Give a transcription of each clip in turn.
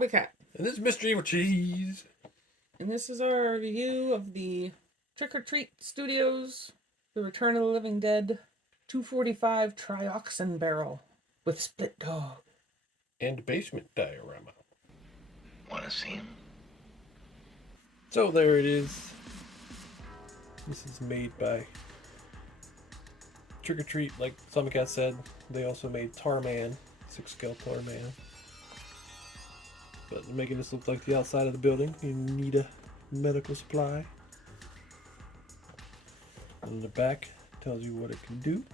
Zombie Cat. And this is Mr. Evilcheese. And this is our review of the Trick or Treat Studios, The Return of the Living Dead 245 Trioxin Barrel with Split Dog. And Basement Diorama. Wanna see him? So there it is. This is made by Trick or Treat, like Zombie Cat said. They also made Tarman, 6-scale Tarman. But making this look like the outside of the building, you need a medical supply. And the back tells you what it can do.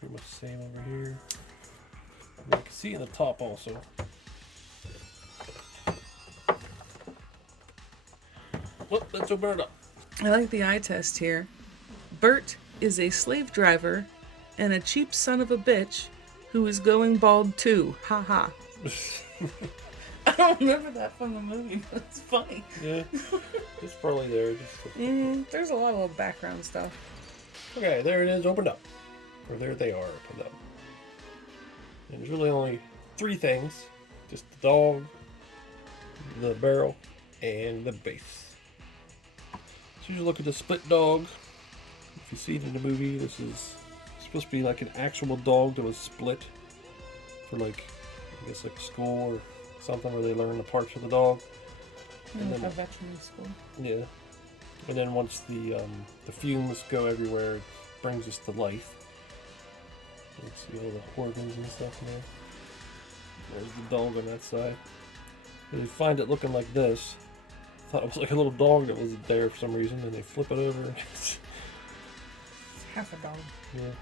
Pretty much the same over here. And you can see in the top also. Well, let's open it up. I like the eye test here. Bert is a slave driver and a cheap son of a bitch who is going bald too. Ha ha. I don't remember that from the movie, but it's funny. Yeah, it's probably there. There's a lot of background stuff. Okay, there it is, opened up. Or there they are, opened up. And there's really only 3 things. Just the dog, the barrel, and the base. So you look at the split dog. If you see it in the movie, this is supposed to be like an actual dog that was split for like, I guess like school or something where they learn the parts of the dog. And then a veterinary school. Yeah. And then once the fumes go everywhere, it brings us to life. You can see all the organs and stuff in there. There's the dog on that side. And they find it looking like this. Thought it was like a little dog that was there for some reason, and they flip it over. It's half a dog. Yeah.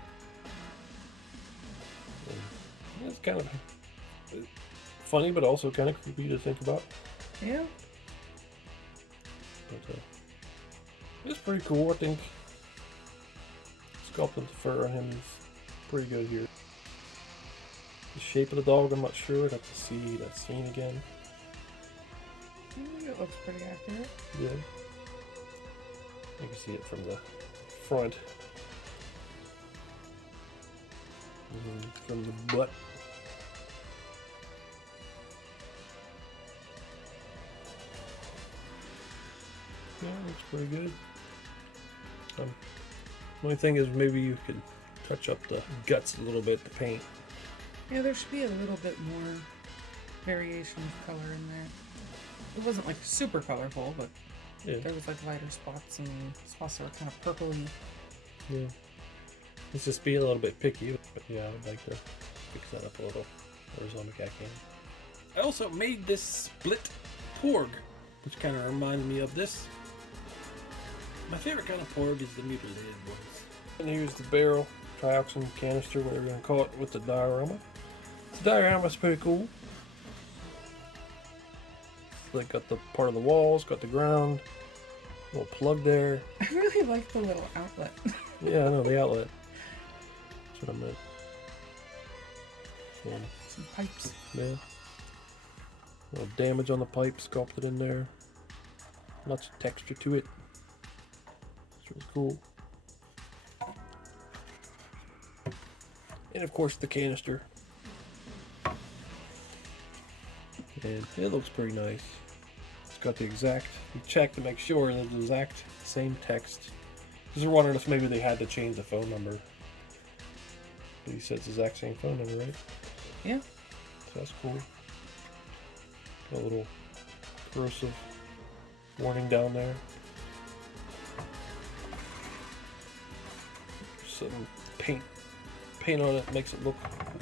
And it's kind of funny, but also kind of creepy to think about. Yeah. But it's pretty cool. I think sculpting the fur on him is pretty good here. The shape of the dog, I'm not sure. I'd have to see that scene again. I think it looks pretty accurate. Yeah. You can see it from the front. And from the butt. Yeah, looks pretty good. The only thing is maybe you could touch up the guts a little bit, the paint. Yeah, there should be a little bit more variation of color in there. It wasn't like super colorful, but Yeah. there was like lighter spots and spots that were kind of purpley. Yeah. Let's just be a little bit picky, but yeah, I'd like to fix that up a little. Or Zombie Cat can. I also made this split porg, which kind of reminded me of this. My favorite kind of porg is the mutilated ones. And here's the barrel, trioxin canister, whatever you're going to call it, with the diorama. The diorama's pretty cool. Like got the part of the walls, got the ground, little plug there. I really like the little outlet. Yeah, I know, the outlet. That's what I meant. Some pipes. Yeah. A little damage on the pipe sculpted in there. Lots of texture to it. It's really cool. And of course the canister. And it looks pretty nice. It's got the exact, you check to make sure that the exact same text. Because we're wondering if maybe they had to change the phone number. But he said it's the exact same phone number, right? Yeah. So that's cool. Got a little corrosive warning down there. Some paint on it makes it look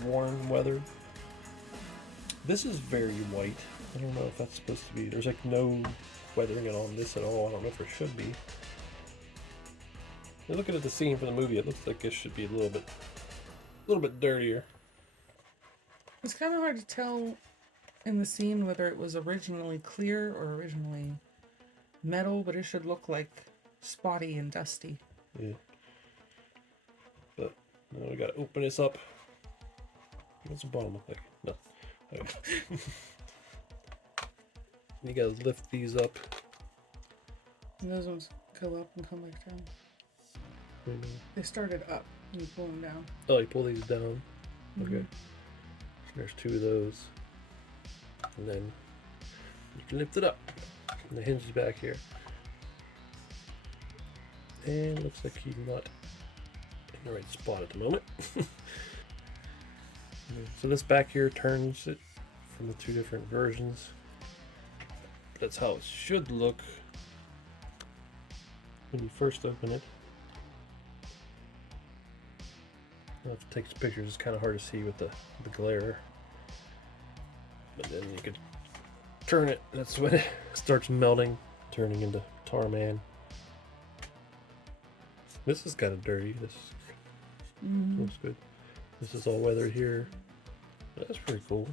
worn, weathered. This is very white. I don't know if that's supposed to be. There's like no weathering on this at all. I don't know if there should be. You're looking at the scene for the movie. It looks like this should be a little bit dirtier. It's kind of hard to tell in the scene whether it was originally clear or originally metal, but it should look like spotty and dusty. Yeah. But now we gotta open this up. What's the bottom look like? No. Okay. You gotta lift these up. And those ones go up and come back down. Mm-hmm. They started up. You pull them down. Oh, you pull these down. Okay. Mhm. There's 2 of those. And then you can lift it up. And the hinge is back here. And looks like he's not in the right spot at the moment. So this back here turns it from the 2 different versions. That's how it should look when you first open it. I'll have to take some pictures. It's kind of hard to see with the glare. But then you could turn it. That's when it starts melting, turning into tar man. This is kind of dirty. This looks good. This is all weathered here. That's pretty cool.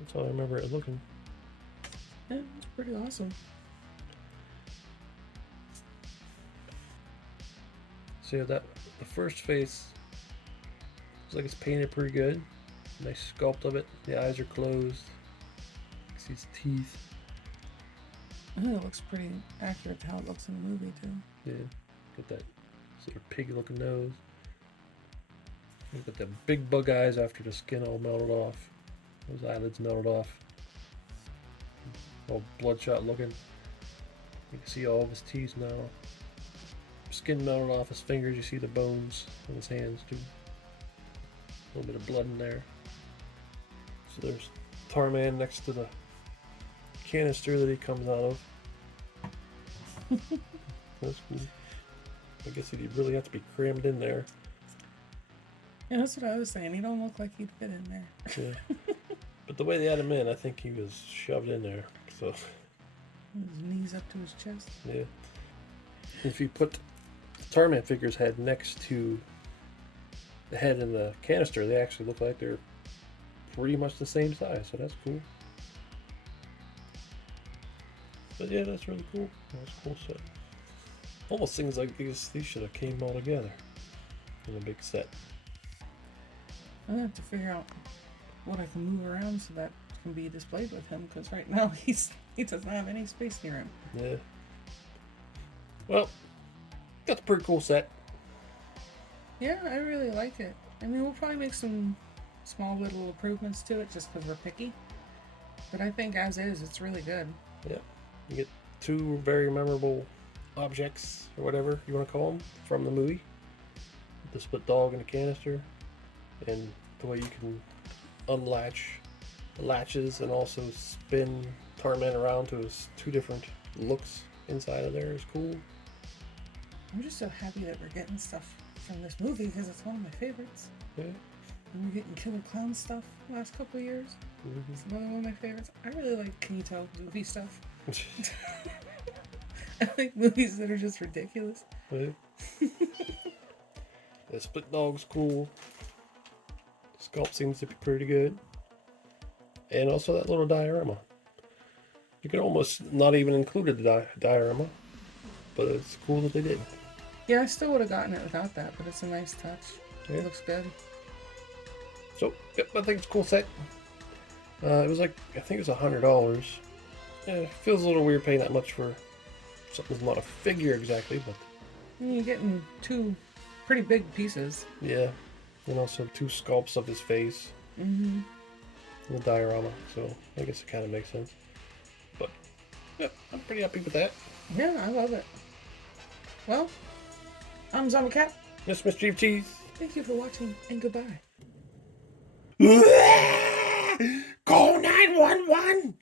That's how I remember it looking. Yeah, it's pretty awesome. So yeah, the first face looks like it's painted pretty good. Nice sculpt of it. The eyes are closed. You see his teeth. I think it looks pretty accurate to how it looks in the movie too. Yeah, got that sort of pig-looking nose. Got the big bug eyes after the skin all melted off. Those eyelids melted off. All bloodshot looking. You can see all of his teeth now. Skin melted off his fingers. You see the bones on his hands too. A little bit of blood in there. So there's Tarman next to the canister that he comes out of. That's cool. I guess he'd really have to be crammed in there. Yeah, that's what I was saying. He don't look like he'd fit in there. Yeah. But the way they had him in, I think he was shoved in there. So His knees up to his chest. yeah. If you put the Tarman figure's head next to the head in the canister, they actually look like they're pretty much the same size. So that's cool. But yeah, that's really cool. That's a cool set. Almost things like these should have came all together in a big set. I'll have to figure out what I can move around so that can be displayed with him, because right now he doesn't have any space near him. Yeah. Well, that's a pretty cool set. Yeah, I really like it. I mean, we'll probably make some small little improvements to it just because we're picky. But I think as is, it's really good. Yeah. You get 2 very memorable objects, or whatever you want to call them, from the movie. The split dog and the canister. And the way you can unlatch the latches and also spin Tarman around to his 2 different looks inside of there is cool. I'm just so happy that we're getting stuff from this movie because it's one of my favorites. Yeah. And we're getting Killer Clown stuff the last couple of years. It's another one of my favorites. I really like Kenito goofy stuff. I like movies that are just ridiculous. Yeah. The split dog's cool. Sculpt seems to be pretty good. And also that little diorama. You can almost not even include the diorama, but it's cool that they did. Yeah, I still would have gotten it without that, but it's a nice touch. Yeah. It looks good. So, yep, I think it's a cool set. It was like, I think it was $100. Yeah, it feels a little weird paying that much for something that's not a figure exactly, but And you're getting 2 pretty big pieces. yeah. And also 2 sculpts of his face. Mm-hmm. The diorama, so I guess it kind of makes sense. But yeah, I'm pretty happy with that. Yeah, I love it. Well, I'm Zombie Cat. Miss Evilcheese. Thank you for watching, and goodbye. Call 911.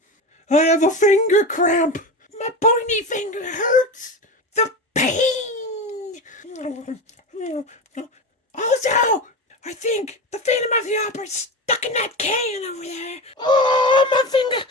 I have a finger cramp. My pointy finger hurts. The pain. Also, I think the Phantom of the Opera's stuck in that can over there. Oh, my finger.